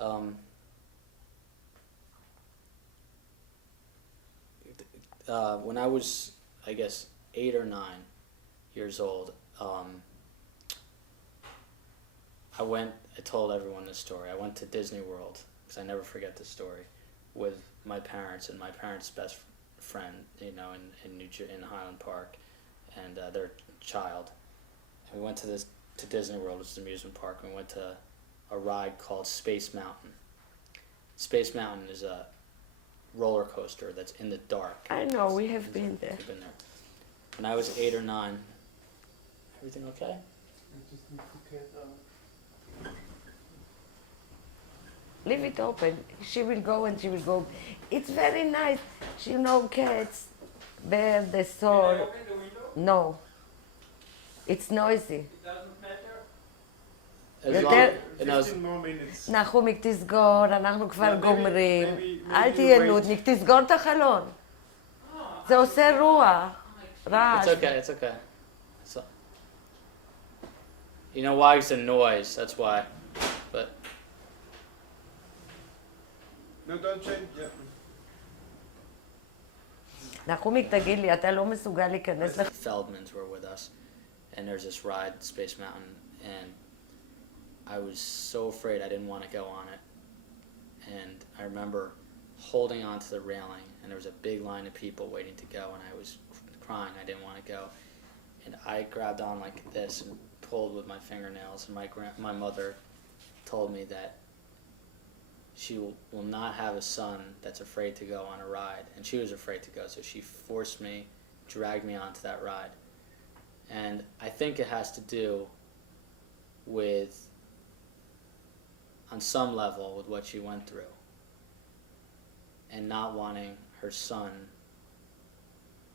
Um, when I was, I guess, 8 or 9 years old, I told everyone this story. I went to Disney World, because I never forget this story, with my parents and my parents' best friend, in Highland Park, and their child. And we went to Disney World, which is an amusement park, and we went to a ride called Space Mountain. Space Mountain is a roller coaster that's in the dark. I know, we have been there. We've been there. When I was 8 or 9, everything okay? I just need to get Leave it open. She will go and she will go. It's very nice. She cats bear the soul. Can I open the window? No. It's noisy. It doesn't matter. As יותר- long, and I was, 15 more minutes. נחומיק, תסגור, אנחנו כבר maybe- גומרים. maybe אל you תהיה wait. נודניק, תסגור את החלון. זה עושה רוח, רעש. it's okay, it's okay. So, you know why? It's a noise, that's why. But No, don't change. Yeah. נחומיק, תגיד לי, אתה לא מסוגל להיכנס לך? Feldmans were with us, and there's this ride, Space Mountain, and I was so afraid I didn't want to go on it. And I remember holding onto the railing, and there was a big line of people waiting to go, and I was crying. I didn't want to go, and I grabbed on like this and pulled with my fingernails. And my mother told me that she will not have a son that's afraid to go on a ride, and she was afraid to go, so she forced me, dragged me onto that ride. And I think it has to do with, on some level, with what she went through, and not wanting her son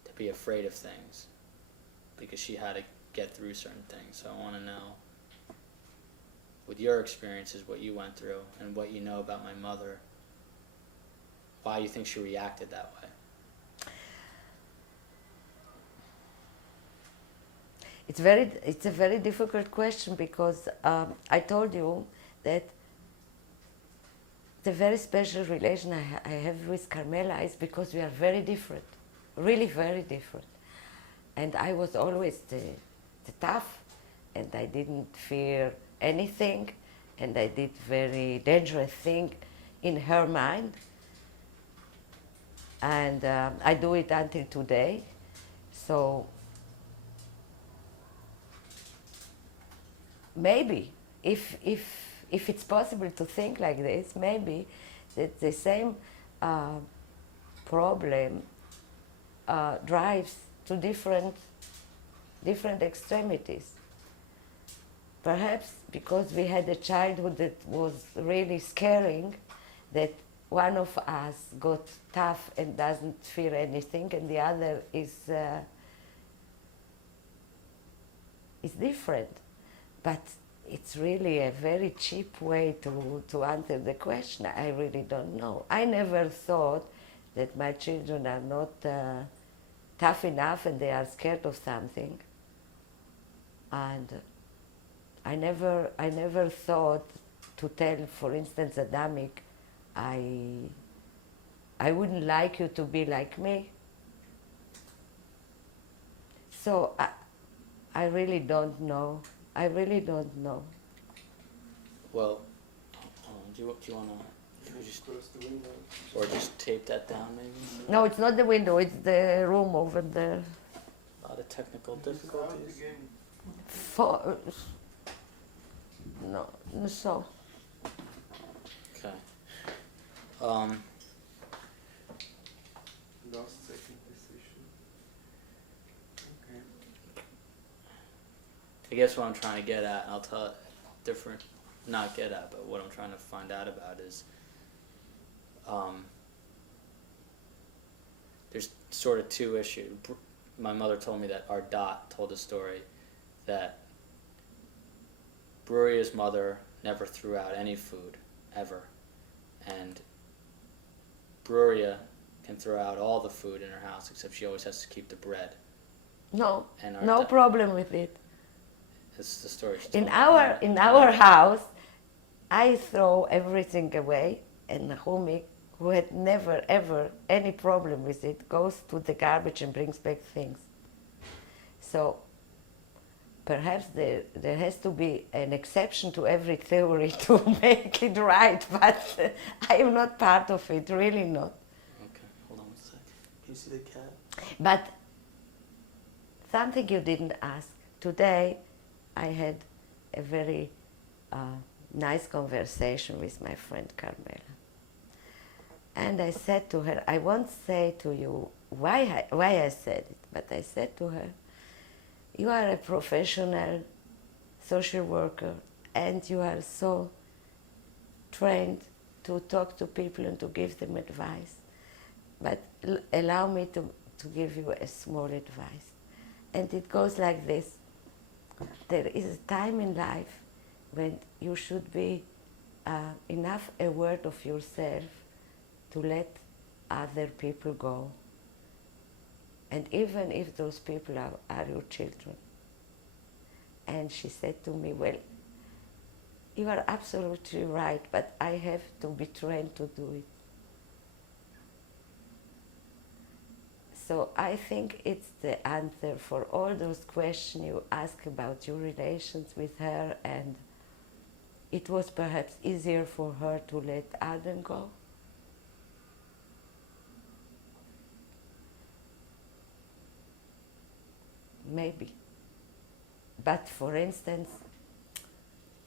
to be afraid of things, because she had to get through certain things. So I want to know, with your experiences, what you went through, and what you know about my mother, why you think she reacted that way. It's a very difficult question, because I told you that the very special relation I have with Carmela is because we are very different, really very different. And I was always the tough, and I didn't fear anything, and I did very dangerous thing in her mind. And I do it until today. So maybe, if it's possible to think like this, maybe that the same problem drives to different extremities. Perhaps because we had a childhood that was really scaring, that one of us got tough and doesn't fear anything, and the other is different. But it's really a very cheap way to answer the question. I really don't know. I never thought that my children are not tough enough and they are scared of something. And I never thought to tell, for instance, Adamic, I wouldn't like you to be like me. So I really don't know. I really don't know. Well, do you want to just Close the window. or just tape that down maybe? No, it's not the window, it's the room over there. A lot of technical Just out difficulties. again. No, so. Okay. Last second decision. Okay. I guess what I'm trying to get at, and I'll tell it different, not get at, but what I'm trying to find out about is, there's sort of two issues. My mother told me that our Dot told a story that Bruria's mother never threw out any food, ever. And Bruria can throw out all the food in her house, except she always has to keep the bread. No, And no problem with it. It's the story she In told me. our house, I throw everything away, and Naomi, who had never ever any problem with it, goes to the garbage and brings back things. So perhaps there has to be an exception to every theory to make it right, but I am not part of it, really not. Okay, hold on one sec. Can you see the cat? But something you didn't ask. Today I had a very nice conversation with my friend Carmela. And I said to her, I won't say to you why I said it, but I said to her, you are a professional social worker and you are so trained to talk to people and to give them advice. But allow me to give you a small advice. And it goes like this. There is a time in life when you should be enough aware of yourself to let other people go. And even if those people are your children. And she said to me, well, you are absolutely right, but I have to be trained to do it. So I think it's the answer for all those questions you ask about your relations with her, and it was perhaps easier for her to let Adam go. Maybe. But for instance,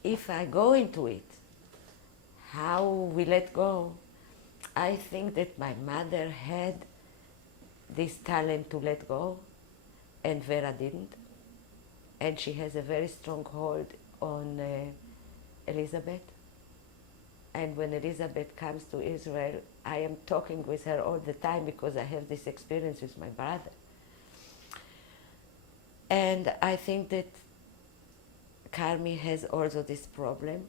if I go into it, how we let go, I think that my mother had this talent to let go, and Vera didn't. And she has a very strong hold on Elizabeth. And when Elizabeth comes to Israel, I am talking with her all the time because I have this experience with my brother. And I think that Carmi has also this problem.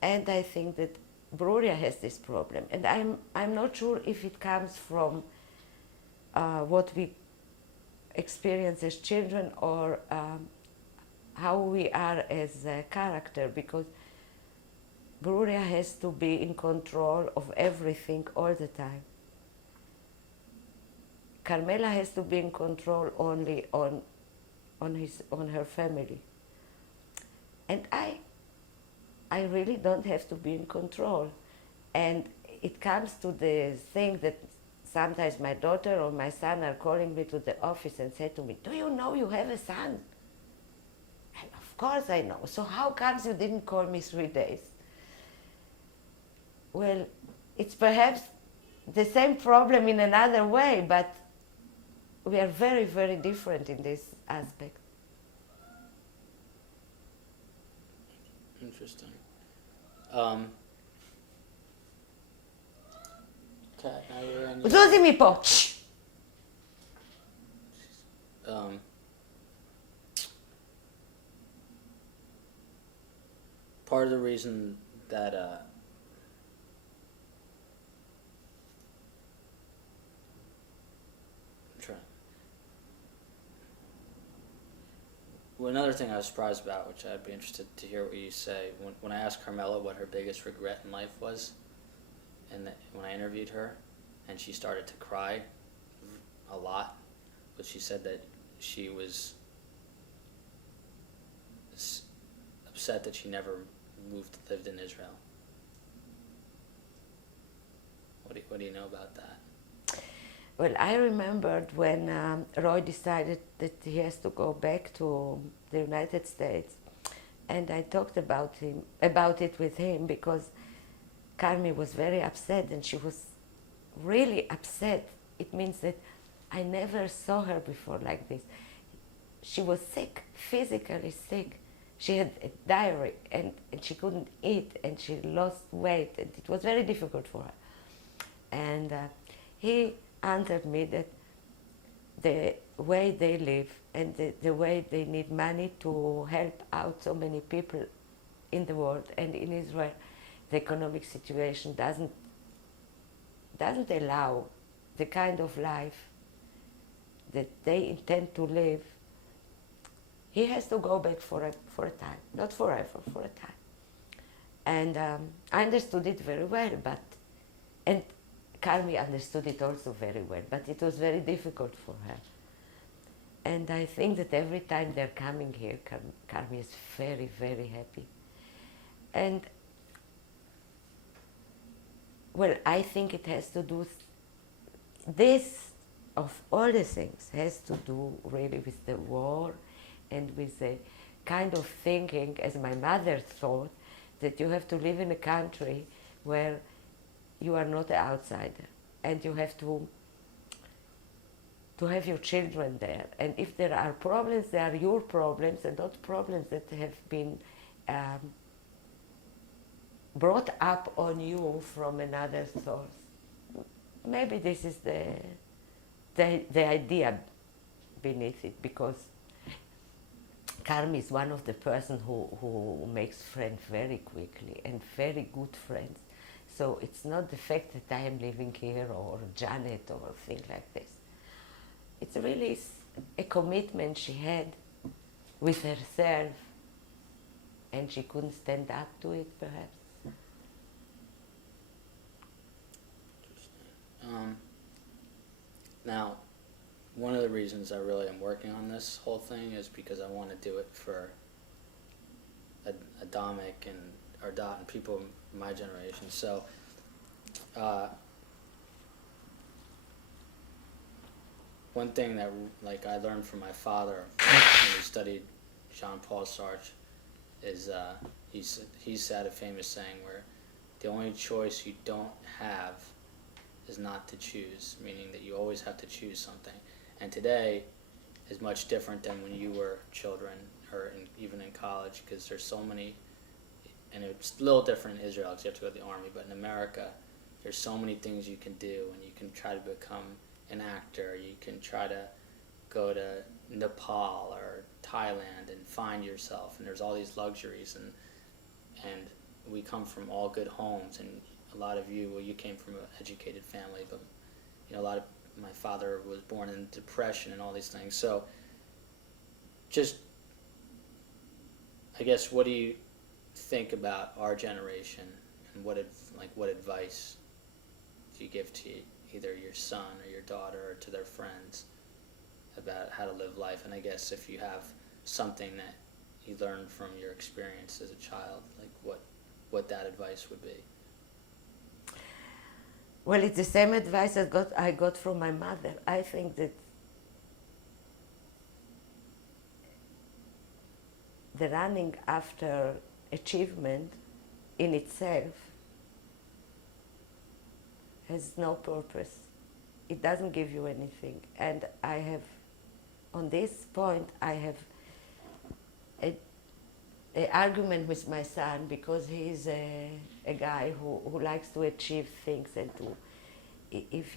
And I think that Bruria has this problem. And I'm not sure if it comes from what we experience as children or how we are as a character, because Bruria has to be in control of everything all the time. Carmela has to be in control only on her family. And I really don't have to be in control. And it comes to the thing that sometimes my daughter or my son are calling me to the office and say to me, do you know you have a son? And of course I know. So how comes you didn't call me 3 days? Well, it's perhaps the same problem in another way, but we are very, very different in this aspect. Interesting. Kat, now you're in your... זוזי מפה! Part of the reason that well, another thing I was surprised about, which I'd be interested to hear what you say, when I asked Carmela what her biggest regret in life was, and when I interviewed her, and she started to cry a lot, but she said that she was upset that she never lived in Israel. What do you know about that? Well, I remembered when Roy decided that he has to go back to the United States, and I talked about it with him, because Carmi was very upset, and she was really upset. It means that I never saw her before like this. She was sick, physically sick. She had a diarrhea, and she couldn't eat, and she lost weight, and it was very difficult for her. And he answered me that the way they live and the way they need money to help out so many people in the world and in Israel, the economic situation doesn't allow the kind of life that they intend to live. He has to go back for a time, not forever, for a time. And I understood it very well, and Carmi understood it also very well, but it was very difficult for her. And I think that every time they're coming here, Carmi is very, very happy. And well, I think it has to do, this of all the things has to do really with the war and with the kind of thinking, as my mother thought, that you have to live in a country where you are not an outsider and you have to have your children there. And if there are problems, they are your problems and not problems that have been brought up on you from another source. Maybe this is the idea beneath it, because Carmi is one of the persons who makes friends very quickly and very good friends. So it's not the fact that I am living here or Janet or things like this. It's really a commitment she had with herself, and she couldn't stand up to it, perhaps. Now, one of the reasons I really am working on this whole thing is because I want to do it for Adamic or Dot and people my generation. So, one thing that I learned from my father when we studied Jean-Paul Sartre is he said a famous saying where the only choice you don't have is not to choose, meaning that you always have to choose something. And today is much different than when you were children or even in college, because there's so many, and it's a little different in Israel because you have to go to the army, but in America there's so many things you can do, and you can try to become an actor, you can try to go to Nepal or Thailand and find yourself, and there's all these luxuries, and we come from all good homes, and a lot of you, well, you came from an educated family, but my father was born in depression and all these things. So just, I guess, what do you think about our generation, and what advice do you give to either your son or your daughter or to their friends about how to live life? And I guess if you have something that you learned from your experience as a child, what that advice would be. Well, it's the same advice I got from my mother. I think that the running after achievement in itself has no purpose. It doesn't give you anything. And on this point, I have an argument with my son, because he's a guy who likes to achieve things, and if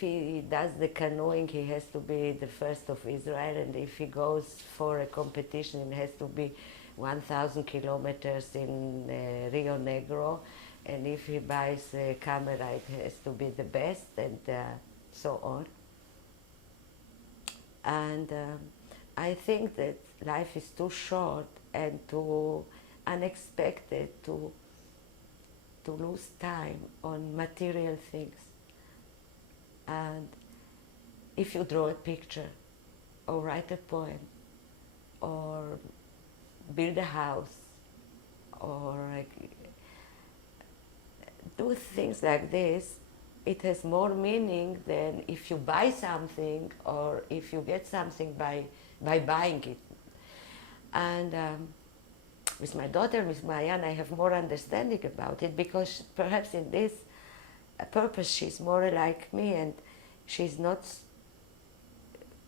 he does the canoeing, he has to be the first of Israel, and if he goes for a competition, it has to be 1,000 kilometers in Rio Negro, and if he buys a camera, it has to be the best, and so on. And I think that life is too short and too unexpected to lose time on material things. And if you draw a picture, or write a poem, or build a house, or do things like this, it has more meaning than if you buy something or if you get something by buying it. And with my daughter, with Mayan, I have more understanding about it, because perhaps in this purpose she's more like me, and she's not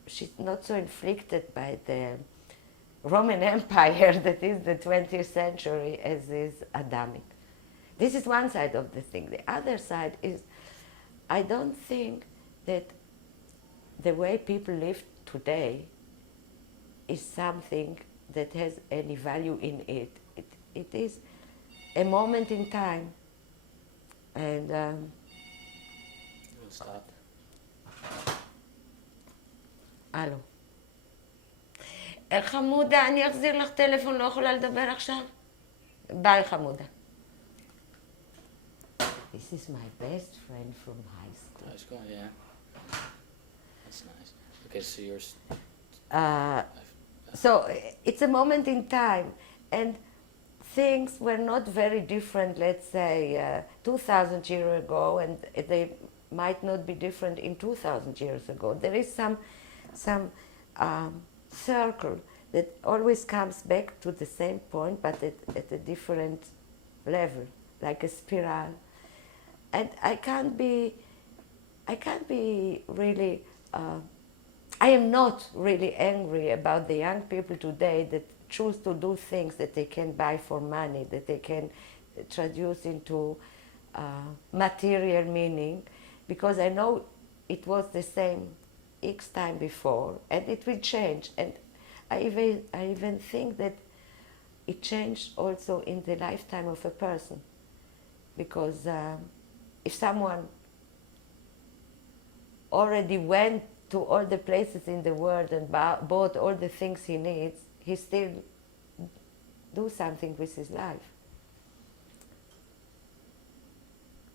so inflicted by the Roman Empire that is the 20th century as is Adamic. This is one side of the thing. The other side is, I don't think that the way people live today is something that has any value in it. It is a moment in time. And We'll stop. הלו. חמודה, אני אחזיר לך טלפון, לא יכולה לדבר עכשיו? Bye, Hamuda. This is my best friend from high school. High school, yeah. That's nice. Okay, so you're. So it's a moment in time, and things were not very different, let's say, 2,000 years ago, and they might not be different in 2,000 years ago. There is some circle that always comes back to the same point, but at a different level, like a spiral. And I can't be really. I am not really angry about the young people today that choose to do things that they can buy for money, that they can traduce into material meaning, because I know it was the same X time before, and it will change. And I even think that it changed also in the lifetime of a person, because if someone already went to all the places in the world and bought all the things he needs, he still do something with his life.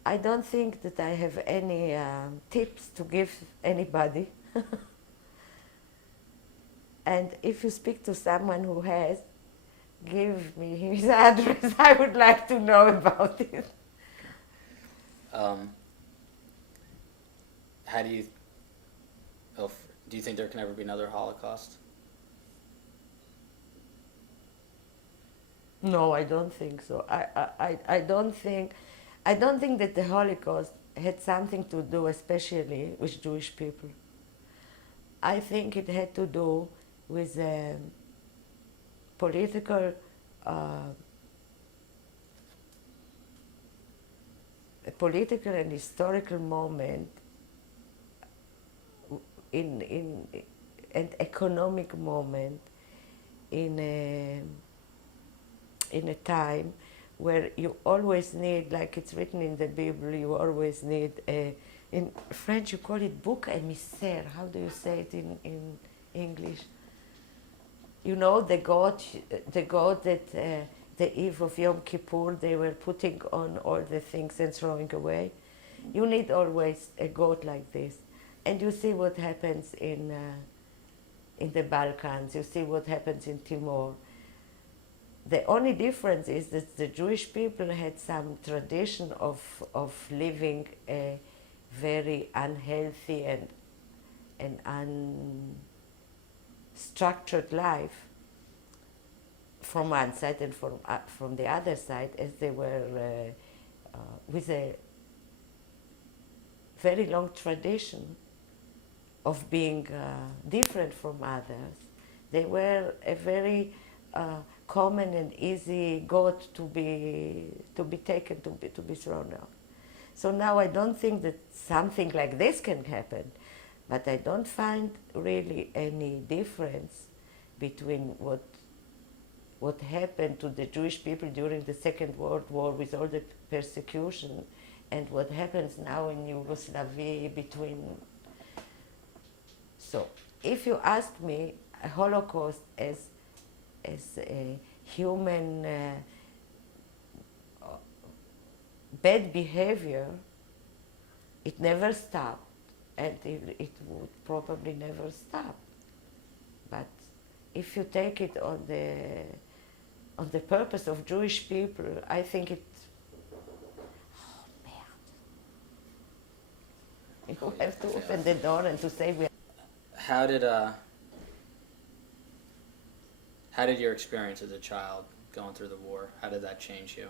I don't think that I have any tips to give anybody. And if you speak to someone who has, give me his address. I would like to know about it. How do you? Do you think there can ever be another Holocaust? No, I don't think so. I don't think that the Holocaust had something to do, especially with Jewish people. I think it had to do with a political and historical moment in an economic moment in a time where you always need, like it's written in the Bible, you always need in French you call it bouc émissaire. How do you say it in English? You know, the goat that the eve of Yom Kippur they were putting on all the things and throwing away. You need always a goat like this. And you see what happens in the Balkans, you see what happens in Timor. The only difference is that the Jewish people had some tradition of living a very unhealthy and unstructured life from one side, and from the other side, as they were with a very long tradition of being different from others. They were a very common and easy goat to be taken, to be thrown out. So now I don't think that something like this can happen, but I don't find really any difference between what happened to the Jewish people during the Second World War with all the persecution, and what happens now in Yugoslavia between. So if you ask me, a Holocaust as a human bad behavior, it never stopped, and it would probably never stop. But if you take it on the purpose of Jewish people, I think it. Oh, man. You have to open the door and to say we. How did your experience as a child going through the war, how did that change you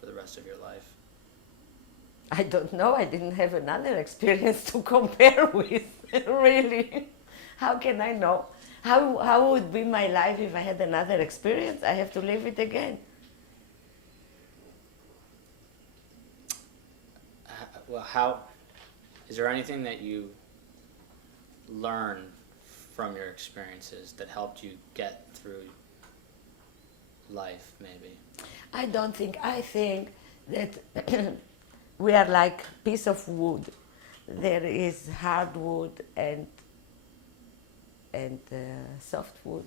for the rest of your life? I don't know. I didn't have another experience to compare with, really. How can I know? How would be my life if I had another experience? I have to live it again. Well, is there anything that you learned from your experiences that helped you get through life, maybe? I don't think. I think that we are like piece of wood. There is hardwood and softwood,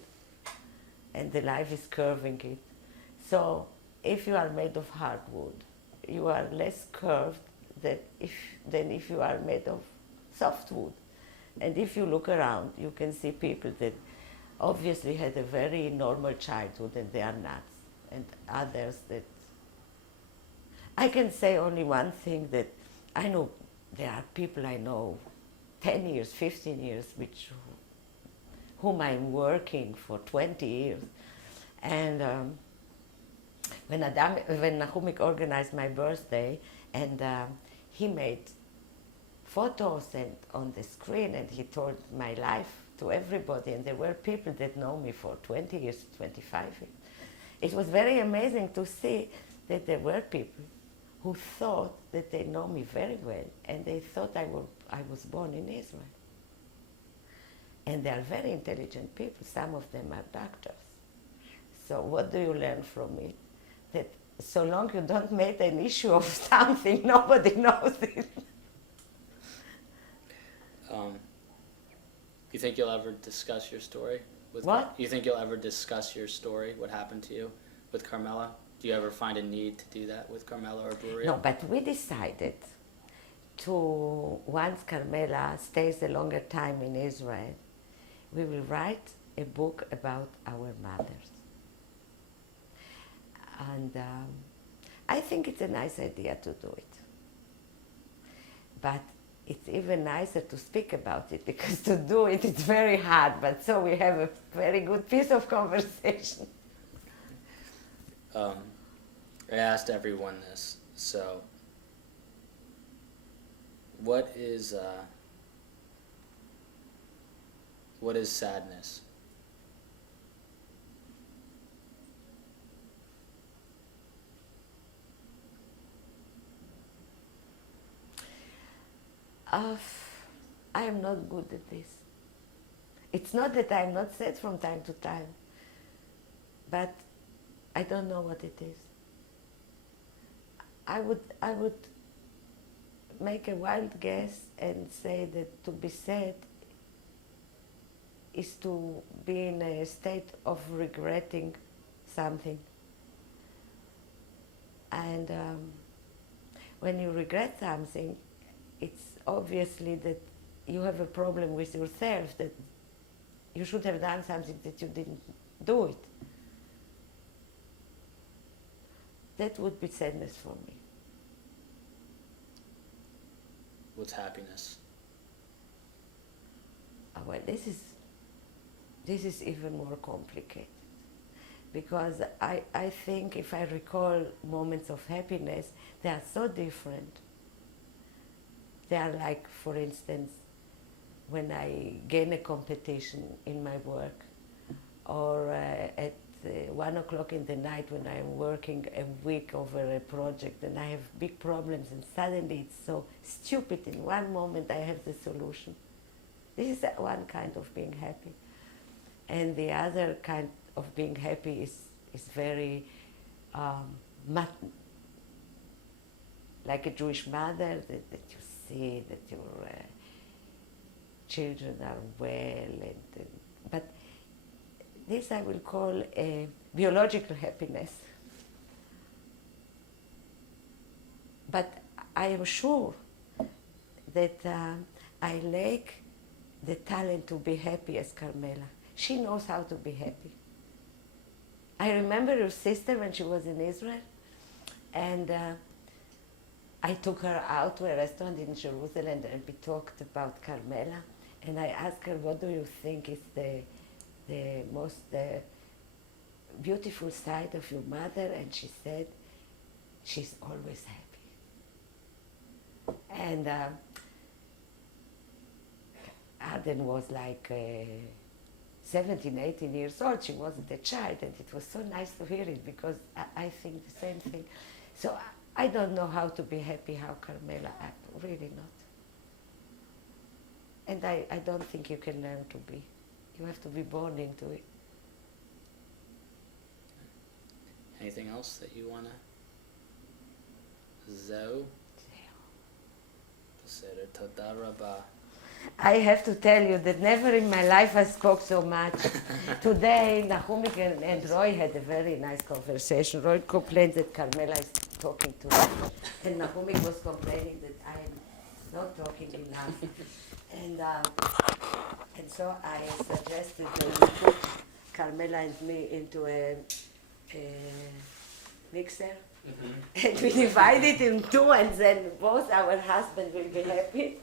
and the life is curving it. So if you are made of hardwood, you are less curved than if you are made of softwood. And if you look around, you can see people that obviously had a very normal childhood and they are nuts, and others that. I can say only one thing, that I know there are people I know 10 years, 15 years, whom I'm working for 20 years. And when Nahumik organized my birthday, and he made photos and on the screen, and he told my life to everybody, and there were people that know me for 20 years, 25 years. It was very amazing to see that there were people who thought that they know me very well, and they thought I was born in Israel. And they are very intelligent people. Some of them are doctors. So what do you learn from it? That so long you don't make an issue of something, nobody knows it. You think you'll ever discuss your story? What? You think you'll ever discuss your story, what happened to you with Carmela? Do you ever find a need to do that with Carmela or Bruria? No, but we decided to, once Carmela stays a longer time in Israel, we will write a book about our mothers. And I think it's a nice idea to do it. But it's even nicer to speak about it, because to do it, it's very hard. But so we have a very good piece of conversation. I asked everyone this, so what is sadness? I am not good at this. It's not that I am not sad from time to time, but I don't know what it is. I would make a wild guess and say that to be sad is to be in a state of regretting something. And when you regret something, it's obviously that you have a problem with yourself, that you should have done something that you didn't do it. That would be sadness for me. What's happiness? Well, this is even more complicated, because I think if I recall moments of happiness, they are so different. They are like, for instance, when I gain a competition in my work, or at 1 o'clock in the night when I'm working a week over a project and I have big problems, and suddenly it's so stupid, in one moment I have the solution. This is one kind of being happy. And the other kind of being happy is very like a Jewish mother, that you see that your children are well, but this I will call a biological happiness. But I am sure that I lack the talent to be happy as Carmela. She knows how to be happy. I remember your sister when she was in Israel, and I took her out to a restaurant in Jerusalem, and we talked about Carmela, and I asked her, what do you think is the most beautiful side of your mother? And she said, she's always happy. And Arden was like 17, 18 years old. She wasn't a child, and it was so nice to hear it, because I think the same thing. So I don't know how to be happy, how Carmela acted, really not. And I don't think you can learn to be. You have to be born into it. Anything else that you wanna? Zeo? בסדר, תודה רבה. I have to tell you that never in my life I spoke so much. Today, Nahumik and Roy had a very nice conversation. Roy complained that Carmela is talking too much, and Nahumik was complaining that I am not talking enough. And so I suggested that we put Carmela and me into a mixer, and we divide it in two, and then both our husbands will be happy.